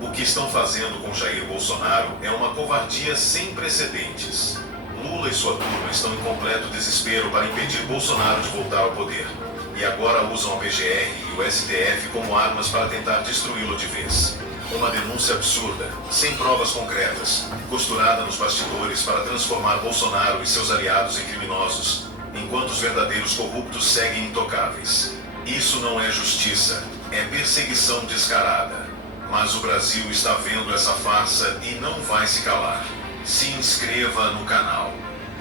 O que estão fazendo com Jair Bolsonaro é uma covardia sem precedentes. Lula e sua turma estão em completo desespero para impedir Bolsonaro de voltar ao poder. E agora usam a PGR e o STF como armas para tentar destruí-lo de vez. Uma denúncia absurda, sem provas concretas, costurada nos bastidores para transformar Bolsonaro e seus aliados em criminosos, enquanto os verdadeiros corruptos seguem intocáveis. Isso não é justiça, é perseguição descarada. Mas o Brasil está vendo essa farsa e não vai se calar. Se inscreva no canal.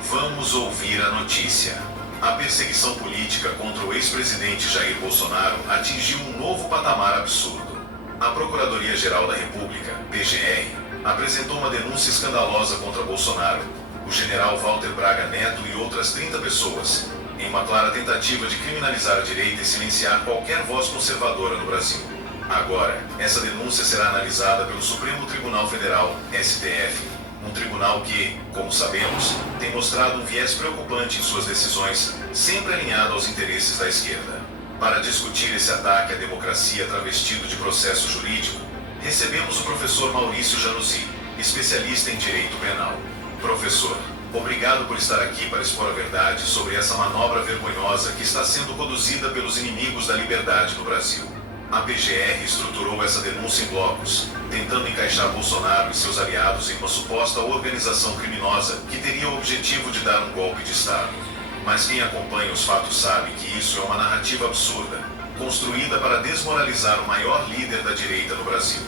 Vamos ouvir a notícia. A perseguição política contra o ex-presidente Jair Bolsonaro atingiu um novo patamar absurdo. A Procuradoria-Geral da República, PGR, apresentou uma denúncia escandalosa contra Bolsonaro, o general Walter Braga Neto e outras 30 pessoas, em uma clara tentativa de criminalizar a direita e silenciar qualquer voz conservadora no Brasil. Agora, essa denúncia será analisada pelo Supremo Tribunal Federal, STF, um tribunal que, como sabemos, tem mostrado um viés preocupante em suas decisões, sempre alinhado aos interesses da esquerda. Para discutir esse ataque à democracia travestido de processo jurídico, recebemos o professor Maurício Januzzi, especialista em direito penal. Professor, obrigado por estar aqui para expor a verdade sobre essa manobra vergonhosa que está sendo conduzida pelos inimigos da liberdade no Brasil. A PGR estruturou essa denúncia em blocos, tentando encaixar Bolsonaro e seus aliados em uma suposta organização criminosa que teria o objetivo de dar um golpe de Estado. Mas quem acompanha os fatos sabe que isso é uma narrativa absurda, construída para desmoralizar o maior líder da direita no Brasil.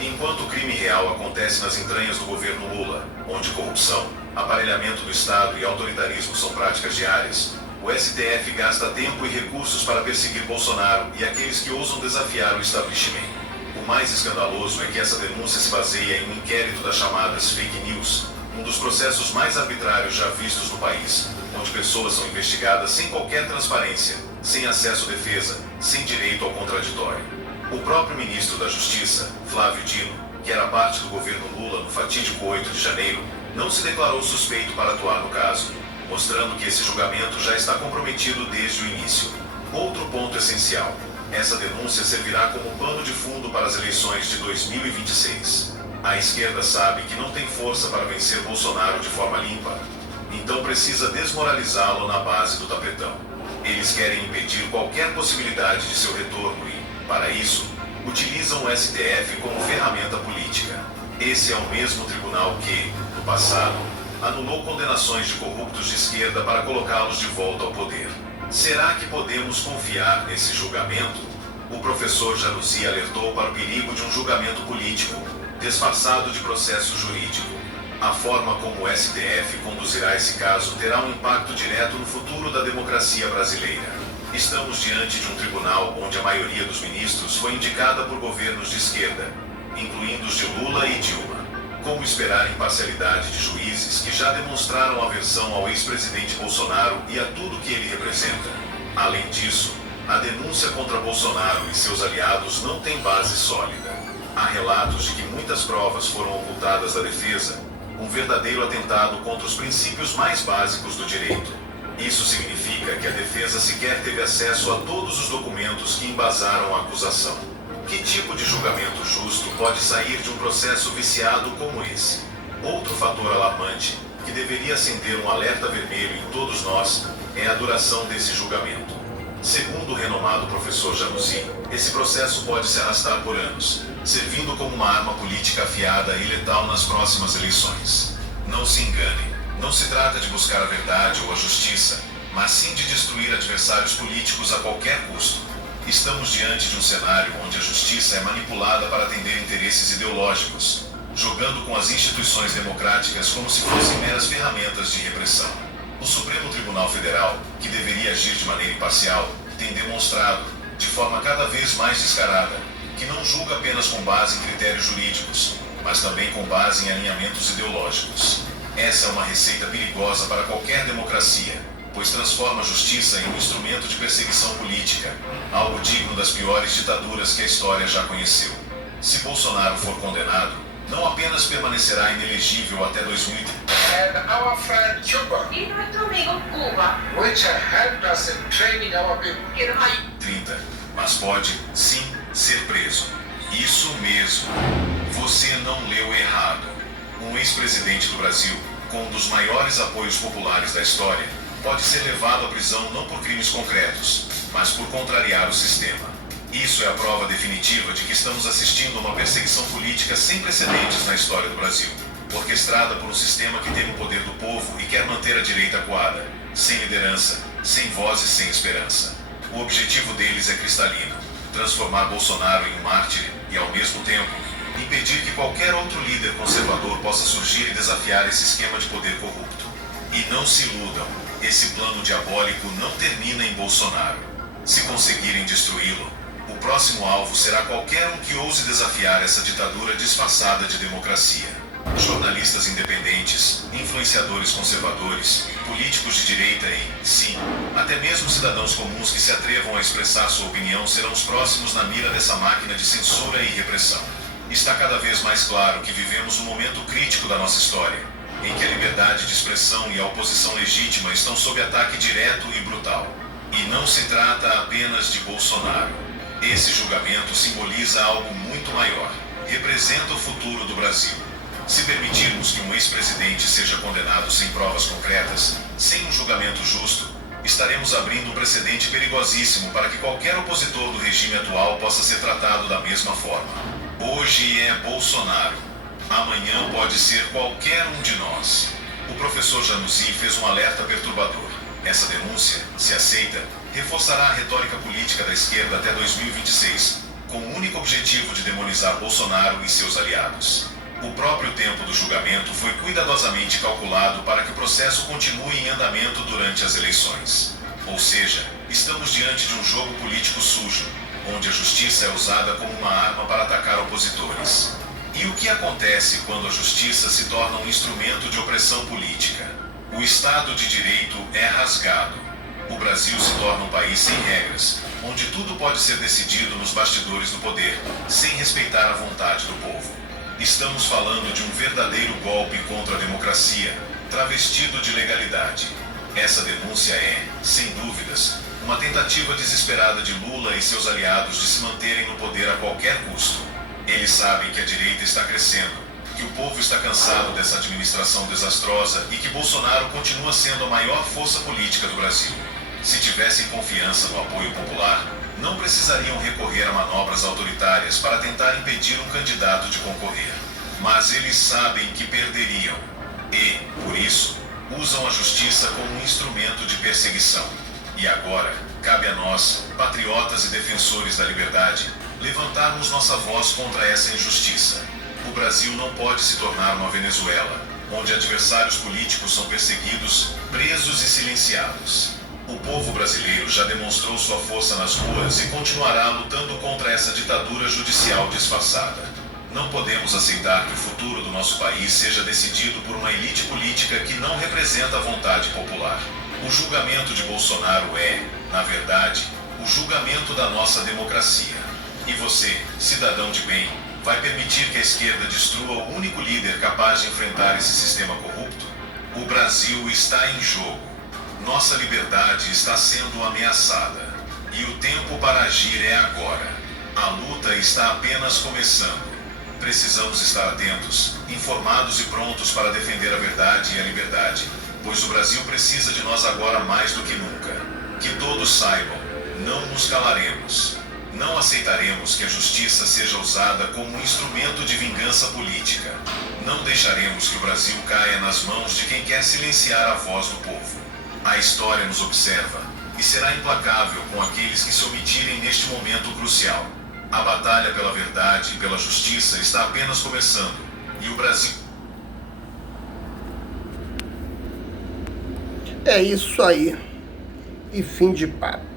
Enquanto o crime real acontece nas entranhas do governo Lula, onde corrupção, aparelhamento do Estado e autoritarismo são práticas diárias, o STF gasta tempo e recursos para perseguir Bolsonaro e aqueles que ousam desafiar o establishment. O mais escandaloso é que essa denúncia se baseia em um inquérito das chamadas fake news, um dos processos mais arbitrários já vistos no país, onde pessoas são investigadas sem qualquer transparência, sem acesso à defesa, sem direito ao contraditório. O próprio ministro da Justiça, Flávio Dino, que era parte do governo Lula no fatídico 8 de janeiro, não se declarou suspeito para atuar no caso, mostrando que esse julgamento já está comprometido desde o início. Outro ponto essencial: essa denúncia servirá como pano de fundo para as eleições de 2026. A esquerda sabe que não tem força para vencer Bolsonaro de forma limpa, então precisa desmoralizá-lo na base do tapetão. Eles querem impedir qualquer possibilidade de seu retorno e, para isso, utilizam o STF como ferramenta política. Esse é o mesmo tribunal que, no passado, anulou condenações de corruptos de esquerda para colocá-los de volta ao poder. Será que podemos confiar nesse julgamento? O professor Januzzi alertou para o perigo de um julgamento político, disfarçado de processo jurídico. A forma como o STF conduzirá esse caso terá um impacto direto no futuro da democracia brasileira. Estamos diante de um tribunal onde a maioria dos ministros foi indicada por governos de esquerda, incluindo os de Lula e Dilma. Como esperar imparcialidade de juízes que já demonstraram aversão ao ex-presidente Bolsonaro e a tudo que ele representa? Além disso, a denúncia contra Bolsonaro e seus aliados não tem base sólida. Há relatos de que muitas provas foram ocultadas da defesa, um verdadeiro atentado contra os princípios mais básicos do direito. Isso significa que a defesa sequer teve acesso a todos os documentos que embasaram a acusação. Que tipo de julgamento justo pode sair de um processo viciado como esse? Outro fator alarmante, que deveria acender um alerta vermelho em todos nós, é a duração desse julgamento. Segundo o renomado professor Januzzi, esse processo pode se arrastar por anos, servindo como uma arma política afiada e letal nas próximas eleições. Não se engane, não se trata de buscar a verdade ou a justiça, mas sim de destruir adversários políticos a qualquer custo. Estamos diante de um cenário onde a justiça é manipulada para atender interesses ideológicos, jogando com as instituições democráticas como se fossem meras ferramentas de repressão. O Supremo Tribunal Federal, que deveria agir de maneira imparcial, tem demonstrado, de forma cada vez mais descarada, que não julga apenas com base em critérios jurídicos, mas também com base em alinhamentos ideológicos. Essa é uma receita perigosa para qualquer democracia, pois transforma a justiça em um instrumento de perseguição política, algo digno das piores ditaduras que a história já conheceu. Se Bolsonaro for condenado, não apenas permanecerá inelegível até 2030, And our friend Cuba, E nuestro amigo Cuba, which helped us in training our people. que nos 30, mas pode, sim, ser preso. Isso mesmo. Você não leu errado. Um ex-presidente do Brasil, com um dos maiores apoios populares da história, pode ser levado à prisão não por crimes concretos, mas por contrariar o sistema. Isso é a prova definitiva de que estamos assistindo a uma perseguição política sem precedentes na história do Brasil, orquestrada por um sistema que tem o poder do povo e quer manter a direita acuada, sem liderança, sem voz e sem esperança. O objetivo deles é cristalino: transformar Bolsonaro em um mártir e, ao mesmo tempo, impedir que qualquer outro líder conservador possa surgir e desafiar esse esquema de poder corrupto. E não se iludam, esse plano diabólico não termina em Bolsonaro. Se conseguirem destruí-lo, o próximo alvo será qualquer um que ouse desafiar essa ditadura disfarçada de democracia. Jornalistas independentes, influenciadores conservadores, políticos de direita e, sim, até mesmo cidadãos comuns que se atrevam a expressar sua opinião serão os próximos na mira dessa máquina de censura e repressão. Está cada vez mais claro que vivemos um momento crítico da nossa história, em que a liberdade de expressão e a oposição legítima estão sob ataque direto e brutal. E não se trata apenas de Bolsonaro. Esse julgamento simboliza algo muito maior. Representa o futuro do Brasil. Se permitirmos que um ex-presidente seja condenado sem provas concretas, sem um julgamento justo, estaremos abrindo um precedente perigosíssimo para que qualquer opositor do regime atual possa ser tratado da mesma forma. Hoje é Bolsonaro. Amanhã pode ser qualquer um de nós. O professor Januzzi fez um alerta perturbador. Essa denúncia, se aceita, reforçará a retórica política da esquerda até 2026, com o único objetivo de demonizar Bolsonaro e seus aliados. O próprio tempo do julgamento foi cuidadosamente calculado para que o processo continue em andamento durante as eleições. Ou seja, estamos diante de um jogo político sujo, onde a justiça é usada como uma arma para atacar opositores. E o que acontece quando a justiça se torna um instrumento de opressão política? O Estado de Direito é rasgado. O Brasil se torna um país sem regras, onde tudo pode ser decidido nos bastidores do poder, sem respeitar a vontade do povo. Estamos falando de um verdadeiro golpe contra a democracia, travestido de legalidade. Essa denúncia é, sem dúvidas, uma tentativa desesperada de Lula e seus aliados de se manterem no poder a qualquer custo. Eles sabem que a direita está crescendo, que o povo está cansado dessa administração desastrosa e que Bolsonaro continua sendo a maior força política do Brasil. Se tivessem confiança no apoio popular, não precisariam recorrer a manobras autoritárias para tentar impedir um candidato de concorrer. Mas eles sabem que perderiam. E, por isso, usam a justiça como um instrumento de perseguição. E agora, cabe a nós, patriotas e defensores da liberdade, levantarmos nossa voz contra essa injustiça. O Brasil não pode se tornar uma Venezuela, onde adversários políticos são perseguidos, presos e silenciados. O povo brasileiro já demonstrou sua força nas ruas e continuará lutando contra essa ditadura judicial disfarçada. Não podemos aceitar que o futuro do nosso país seja decidido por uma elite política que não representa a vontade popular. O julgamento de Bolsonaro é, na verdade, o julgamento da nossa democracia. E você, cidadão de bem, vai permitir que a esquerda destrua o único líder capaz de enfrentar esse sistema corrupto? O Brasil está em jogo. Nossa liberdade está sendo ameaçada. E o tempo para agir é agora. A luta está apenas começando. Precisamos estar atentos, informados e prontos para defender a verdade e a liberdade, pois o Brasil precisa de nós agora mais do que nunca. Que todos saibam, não nos calaremos. Não aceitaremos que a justiça seja usada como um instrumento de vingança política. Não deixaremos que o Brasil caia nas mãos de quem quer silenciar a voz do povo. A história nos observa e será implacável com aqueles que se omitirem neste momento crucial. A batalha pela verdade e pela justiça está apenas começando, e o Brasil... É isso aí. E fim de papo.